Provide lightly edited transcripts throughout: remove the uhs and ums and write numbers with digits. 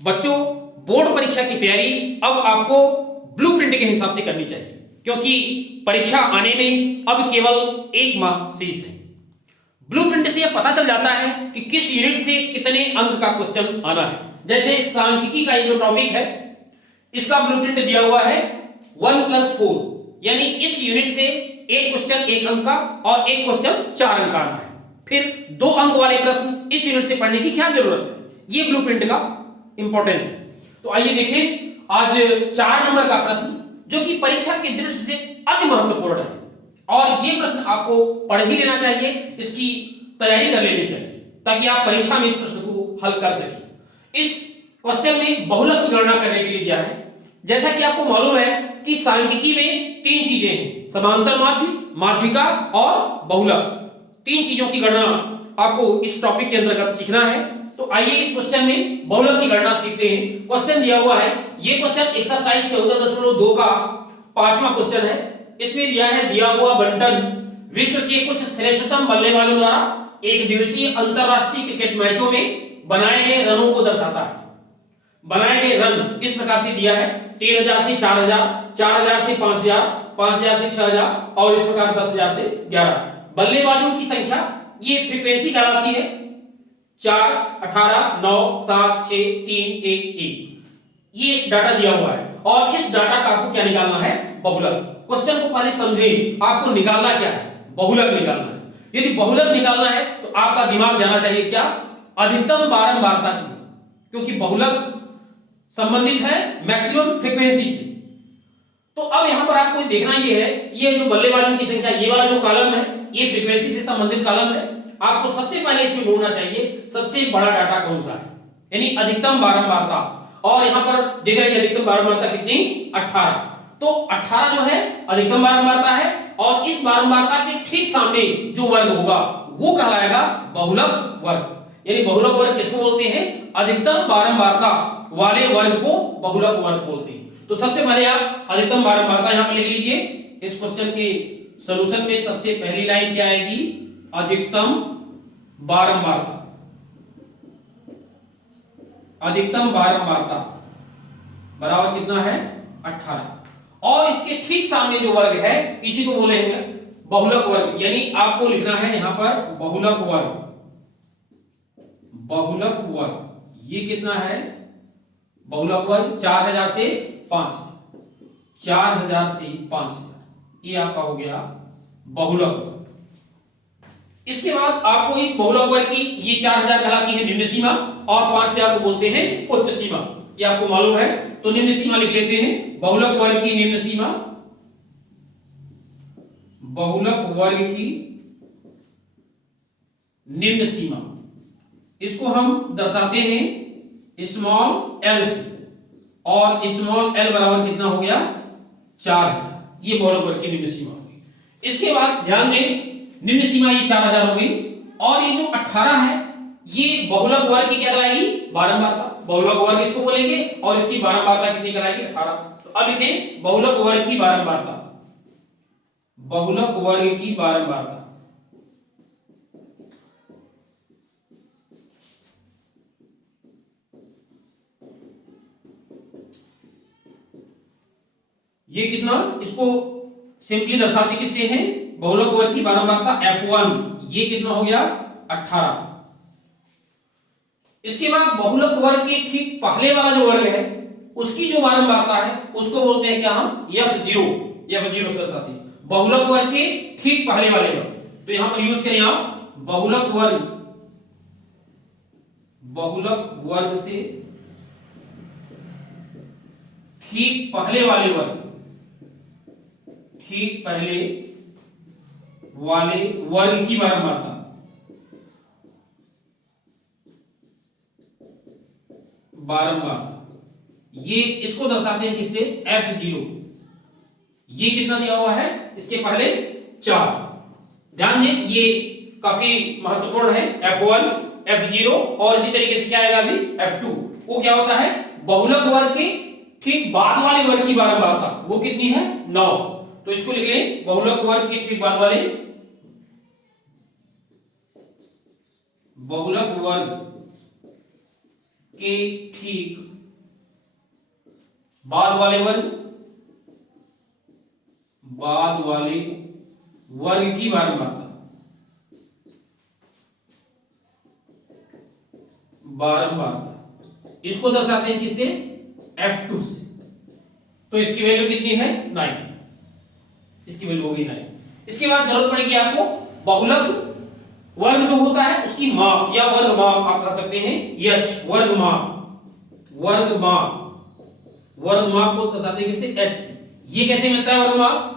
बच्चों, बोर्ड परीक्षा की तैयारी अब आपको ब्लूप्रिंट के हिसाब से करनी चाहिए, क्योंकि परीक्षा आने में अब केवल 1 माह शेष है। ब्लूप्रिंट से यह पता चल जाता है कि किस यूनिट से कितने अंक का क्वेश्चन आना है। जैसे सांख्यिकी का ये जो टॉपिक है, इसका ब्लूप्रिंट दिया हुआ है 1+4, यानी इस यूनिट से एक क्वेश्चन 1 अंक का और एक क्वेश्चन 4 अंक का आना है। फिर 2 अंक वाले प्रश्न इस यूनिट से पढ़ने की क्या जरूरत है, ये ब्लूप्रिंट का इंपॉर्टेंस है। तो आइए देखें आज 4 नंबर का प्रश्न, जो कि परीक्षा की दृष्टि से अति महत्वपूर्ण है और ये प्रश्न आपको पढ़ ही लेना चाहिए, इसकी तैयारी कर लेनी चाहिए ताकि आप परीक्षा में इस प्रश्न को हल कर सकें। इस क्वेश्चन में बहुलक की गणना करने के लिए दिया है। जैसा कि आपको मालूम है कि सांख्यिकी में 3 चीजें हैं, समांतर माध्य, माध्यिका और बहुलक। 3 चीजों की गणना आपको इस टॉपिक के अंतर्गत सीखना है। तो आइए इस क्वेश्चन में बहुलक की गणना सीखते हैं। क्वेश्चन दिया हुआ है, ये क्वेश्चन एक्सरसाइज 14.2 का 5वां क्वेश्चन है। इसमें दिया हुआ बंटन विश्व के कुछ श्रेष्ठतम बल्लेबाजों द्वारा एक दिवसीय अंतरराष्ट्रीय क्रिकेट मैचों में बनाए गए रनों को दर्शाता है। बनाए गए रन इस प्रकार से दिया है, 3000 से 4000, 4000 से 5000, 5000 से 6000 और इस प्रकार 10000 से 11। बल्लेबाजों की संख्या ये फ्रीक्वेंसी कहलाती है 4, 18, 9, 7, 6, 3, 1, 1। ये डाटा दिया हुआ है और इस डाटा का आपको क्या निकालना है, बहुलक। क्वेश्चन को पहले समझें, आपको निकालना क्या है, बहुलक निकालना है। यदि बहुलक निकालना है तो आपका दिमाग जाना चाहिए क्या, अधिकतम बारंबारता की, क्योंकि बहुलक संबंधित है मैक्सिमम फ्रीक्वेंसी से। तो अब यहां पर आपको देखना ये है, ये जो बल्लेबाजों की संख्या, ये वाला जो कॉलम है ये फ्रीक्वेंसी से संबंधित कॉलम है। आपको सबसे पहले इसमें ढूंढना चाहिए सबसे बड़ा डाटा कौन सा है, यानी अधिकतम बारंबारता। और यहां पर देख रहे हैं अधिकतम बारंबारता कितनी, 18। तो 18 जो है अधिकतम बारंबारता है और इस बारंबारता के ठीक सामने जो वर्ग होगा वो कहलाएगा बहुलक वर्ग। यानी बहुलक वर्ग किसको बोलते हैं, अधिकतम बारंबारता वाले वर्ग को बहुलक वर्ग बोलते हैं। तो सबसे पहले आप अधिकतम बारंबारता यहां पर लिख लीजिए। इस क्वेश्चन के सॉल्यूशन में सबसे पहली लाइन क्या आएगी, अधिकतम बारंबारता। अधिकतम बारंबारता बराबर कितना है, 18। और इसके ठीक सामने जो वर्ग है इसी को बोलेंगे बहुलक वर्ग। यानी आपको लिखना है यहां पर बहुलक वर्ग। बहुलक वर्ग ये कितना है, बहुलक वर्ग 4000 से 5000, 4000 से 5000, ये आपका हो गया बहुलक वर्ग। इसके बाद आपको इस बहुलक वर्ग की ये 4000 कहलाती है निम्न सीमा और 5000 को बोलते हैं उच्च सीमा, ये आपको मालूम है। तो निम्न सीमा लिख लेते हैं, बहुलक वर्ग की निम्न सीमा, बहुलक वर्ग की निम्न सीमा, इसको हम दर्शाते हैं स्मॉल एल से, और स्मॉल एल बराबर कितना हो गया, 4000। ये बहुलक वर्ग की निम्न सीमा हो गई। इसके बाद ध्यान दें, निम्न सीमा ये 4000 हो गई और ये जो 18 है ये बहुलक वर्ग की क्या कहलाएगी, बारंबारता। बहुलक वर्ग इसको बोलेंगे और इसकी बारंबारता कितनी कहलाएगी, 18। तो अब लिखें बहुलक वर्ग की बारंबारता, बहुलक वर्ग की बारंबारता। ये कितना, इसको सिंपली दर्शाते किससे हैं, बहुलक वर्ग की बारंबारता F1, ये कितना हो गया 18। इसके बाद बहुलक वर्ग के ठीक पहले वाला जो वर्ग है उसकी जो बारंबारता है उसको बोलते हैं क्या हम, F0। F0 से दर्शाते हैं बहुलक वर्ग के ठीक पहले वाले वर्ग। तो यहां पर यूज करें आप बहुलक वर्ग, बहुलक वर्ग से ठीक पहले वाले वर्ग, ठीक पहले वाले वर्ग की बारंबारता, बारंबारता ये इसको दर्शाते हैं किससे, F0। ये कितना दिया हुआ है, इसके पहले 4। ध्यान दें ये काफी महत्वपूर्ण है, F1, F0 और इसी तरीके से क्या आएगा अभी F2। वो क्या होता है, बहुलक वर्ग के ठीक बाद वाले वर्ग की बारंबारता, वो कितनी है, 9। तो इसको लिख लें बहुलक वर्ग के ठीक बाद वाले, बहुलक वर्ग के ठीक बाद वाले वर्ग की बारंबारता इसको दर्शाते हैं किससे? F2 से। तो इसकी वैल्यू कितनी है? 9। इसकी वैल्यू होगी 9। इसके बाद जरूरत पड़ेगी आपको बहुलक वर्ग जो होता है उसकी माप या वर्ग माप आप कह सकते हैं h, वर्ग माप को दर्शाते हैं किससे? h से। ये कैसे मिलता है वर्ग माप?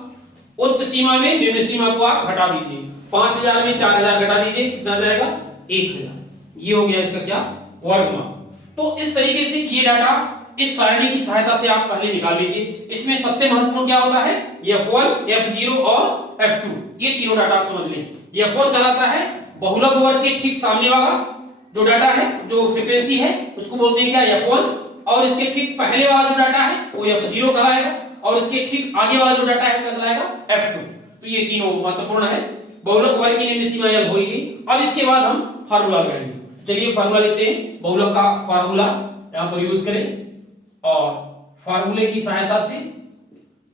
उच्च सीमा में निम्न सीमा को आप घटा दीजिए। 5000 में 4000 घटा दीजिए, कितना आ जाएगा? 1000। ये हो गया इसका क्या? वर्ग माप। तो इस तरीके से ये डाटा इस सारणी की सहायता से आप पहले निकाल लीजिए। इसमें सबसे महत्वपूर्ण क्या होता है? F1, F0 और F2। ये तीनों डाटा आप समझ लें। F1 कहलाता है बहुलक वर्ग के ठीक सामने वाला जो डाटा है, जो फ्रीक्वेंसी है, उसको बोलते हैं क्या? F1। और इसके ठीक पहले वाला जो डाटा है वो F0 कहलाएगा, और इसके ठीक आगे वाला जो डाटा है वो कहलाएगा F2। तो ये तीनों महत्वपूर्ण है। बहुलक वर्ग की निम्न सीमा यह होगी। अब इसके बाद हम फार्मूला लगाएंगे। चलिए फार्मूला लिखते हैं। बहुलक का फार्मूला यहां पर यूज करें और फार्मूले की सहायता से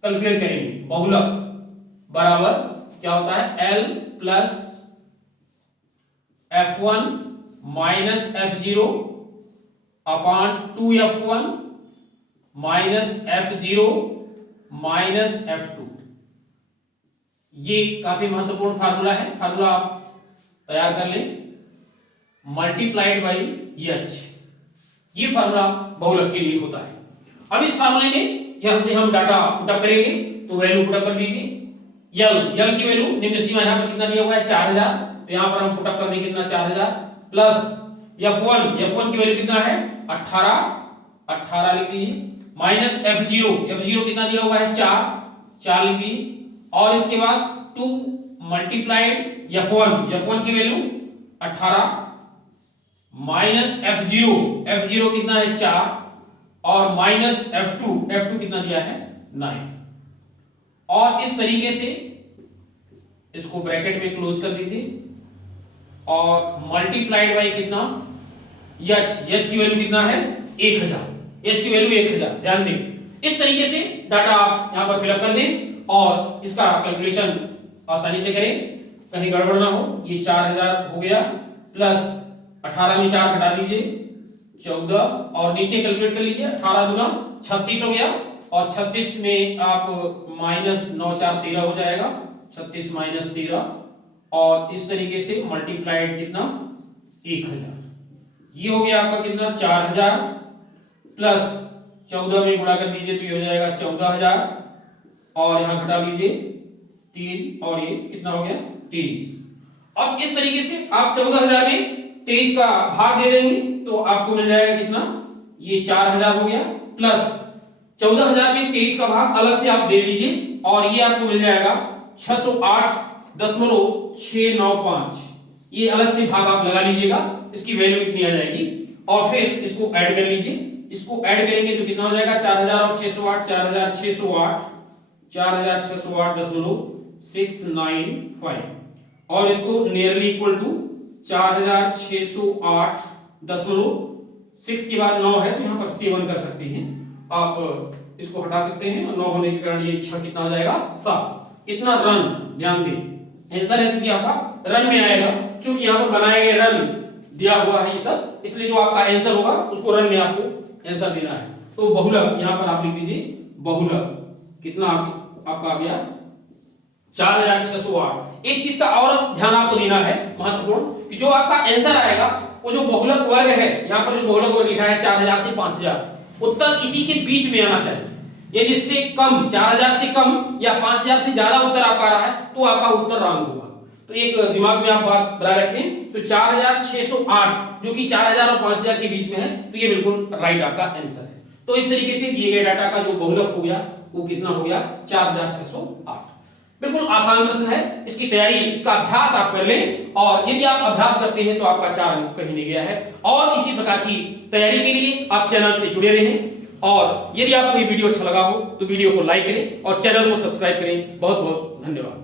कैलकुलेट करेंगे। बहुलक बराबर क्या होता है? L plus F1 minus F0 upon 2F1 minus F0 minus F2। ये काफी महत्वपूर्ण फार्मूला है। फार्मूला आप तैयार कर लें। मल्टीप्लाइड बाई h, ये फार्मूला बहुलक के लिए होता है। अब इस फार्मूले में यहां से हम डाटा पुटअप करेंगे, तो वैल्यू पुटअप कर दीजिए। यल की वैल्यू निम्न सीमा यहां पर कितना दिया हुआ है? 4000। तो यहां पर हम पुटअप कर देंगे कितना? 4000 प्लस F1 की वैल्यू कितना है? 18 लिख दीजिए, माइनस F0 कितना दिया हुआ है? 4 लिख दीजिए, और इसके बाद 2 मल्टीप्लाइड F1 की वैल्यू 18 माइनस F0 कितना है? 4, और माइनस F2 कितना दिया है? 9। और इस तरीके से इसको ब्रैकेट में क्लोज कर दीजिए, और मल्टीप्लाइड बाई कितना? h की वैल्यू कितना है? 1000। h की वैल्यू 1000। ध्यान दें, इस तरीके से डाटा आप यहां पर फिलअप कर दें और इसका कैलकुलेशन आसानी से करें, कहीं गड़बड़ ना हो। ये 4000 हो गया, प्लस 18 में 4 घटा दीजिए 14, और नीचे कैलकुलेट कर लीजिए। 18 दूना 36 हो गया, और 36 में आप माइनस 9 4 13 हो जाएगा। 36 माइनस 13, और इस तरीके से मल्टीप्लाइड कितना? 1000। ये हो गया आपका कितना? 4000 प्लस 14 में गुणा कर दीजिए तो ये हो जाएगा 14000, और यहां घटा लीजिए 3, और ये कितना हो गया? 23। अब इस तरीके से आप 14000 में 23 का भाग दे देंगे तो आपको मिल जाएगा कितना? ये 4000 हो गया, प्लस 14000 में 23 का भाग अलग से आप दे लीजिए, और ये आपको मिल जाएगा 608.695। ये अलग से भाग आप लगा लीजिएगा, इसकी वैल्यू इतनी आ जाएगी, और फिर इसको ऐड कर लीजिए। इसको ऐड करेंगे तो कितना हो जाएगा? 4000 और 608, 4608.695, और इसको नियरली इक्वल टू 4608.6 के बाद 9 है तो यहां पर 7 कर सकते हैं आप, इसको हटा सकते हैं। 9 होने के कारण ये 6 कितना हो जाएगा? 7। इतना रन, ध्यान दें, आंसर है क्योंकि आपका रन में आएगा, क्योंकि यहां पर बनाए गए रन दिया हुआ है ये सब, इसलिए जो आपका आंसर होगा उसको रन में आपको आंसर देना है। तो बहुलक यहां पर आप लिख दीजिए, बहुलक कितना आपका आ गया? 4608। एक चीज का और ध्यान आपको देना है महत्वपूर्ण, कि जो आपका आंसर आएगा वो जो बहुलक वर्ग है, यहां पर जो बहुलक वर्ग लिखा है 4000 से 5000, उत्तर इसी के बीच में आना चाहिए। यदि इससे कम, 4000 से कम या 5000 से ज्यादा उत्तर आपका आ रहा है तो आपका उत्तर रॉन्ग होगा। तो एक दिमाग में आप बात बनाए रखें। तो 4608 जो कि 4000 और 5000 के बीच में है, तो ये बिल्कुल राइट आपका आंसर है। तो इस तरीके से दिए गए डाटा का जो बहुलक हो गया वो कितना हो गया? 4608। बिल्कुल आसान प्रश्न है, इसकी तैयारी, इसका अभ्यास आप कर लें, और यदि आप अभ्यास करते हैं तो आपका 4 अंक कहीं नहीं गया है। और इसी प्रकार की तैयारी के लिए आप चैनल से जुड़े रहें, और यदि आपको ये वीडियो अच्छा लगा हो तो वीडियो को लाइक करें और चैनल को सब्सक्राइब करें। बहुत बहुत धन्यवाद।